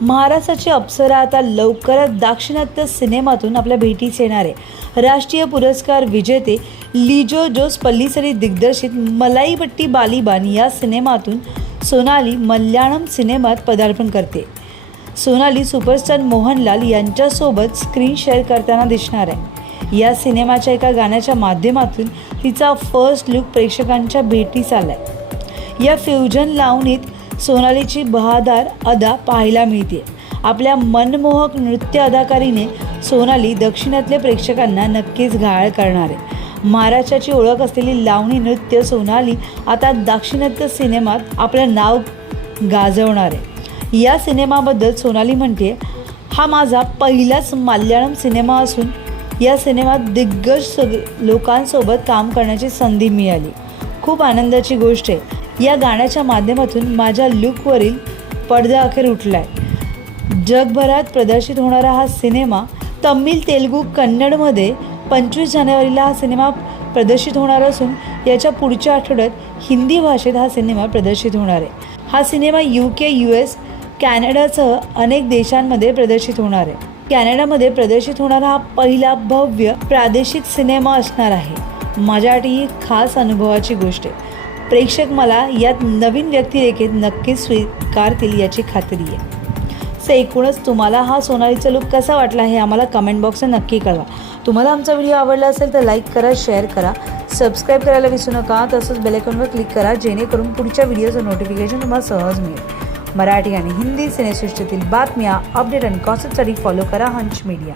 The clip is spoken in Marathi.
महाराष्ट्राची अप्सरा आता लवकरच दाक्षिणात्य सिनेमातून आपल्या भेटीस येणार आहे. राष्ट्रीय पुरस्कार विजेते लिजो जोस पल्लिसरी दिग्दर्शित मलाईपट्टी बालीबान या सिनेमातून सोनाली मल्याळम सिनेमात पदार्पण करते. सोनाली सुपरस्टार मोहनलाल यांच्यासोबत स्क्रीन शेअर करताना दिसणार आहे. या सिनेमाच्या एका गाण्याच्या माध्यमातून तिचा फर्स्ट लुक प्रेक्षकांच्या भेटीस आलाय. या फ्युजन लावणीत सोनालीची बहादार अदा पाहायला मिळते. आपल्या मनमोहक नृत्य अदाकारीने सोनाली दक्षिणातल्या प्रेक्षकांना नक्कीच घायल करणार आहे. महाराष्ट्राची ओळख असलेली लावणी नृत्य सोनाली आता दाक्षिणात्य सिनेमात आपलं नाव गाजवणार आहे. या सिनेमाबद्दल सोनाली म्हणते, हा माझा पहिलाच मल्याळम सिनेमा असून या सिनेमात दिग्गज लोकांसोबत काम करण्याची संधी मिळाली. खूप आनंदाची गोष्ट आहे. या गाण्याच्या माध्यमातून माझ्या लुकवरील पडदा अखेर उठला आहे. जगभरात प्रदर्शित होणारा हा सिनेमा तमिळ, तेलुगू, कन्नडमध्ये 25 जानेवारीला हा सिनेमा प्रदर्शित होणार असून याच्या पुढच्या आठवड्यात हिंदी भाषेत हा सिनेमा प्रदर्शित होणार आहे. हा सिनेमा UK, US, कॅनडासह अनेक देशांमध्ये प्रदर्शित होणार आहे. कॅनडामध्ये प्रदर्शित होणारा हा पहिला भव्य प्रादेशिक सिनेमा असणार आहे. माझ्यासाठी ही खास अनुभवाची गोष्ट आहे. प्रेक्षक मला यात नवीन व्यक्तिरेखेत नक्कीच स्वीकारतील याची खात्री आहे. सो एकूणच तुम्हाला हा सोनालीचा लुक कसा वाटला हे आम्हाला कमेंट बॉक्सला नक्की कळवा. तुम्हाला आमचा व्हिडिओ आवडला असेल तर लाईक करा, शेअर करा, सबस्क्राईब करायला विसरू नका. तसंच बेल आयकॉनवर क्लिक करा जेणेकरून पुढच्या व्हिडिओचं नोटिफिकेशन तुम्हाला सहज मिळेल. मराठी आणि हिंदी सिनेसृष्टीतील बातम्या, अपडेट आणि गॉसिपसाठी फॉलो करा हंच मीडिया.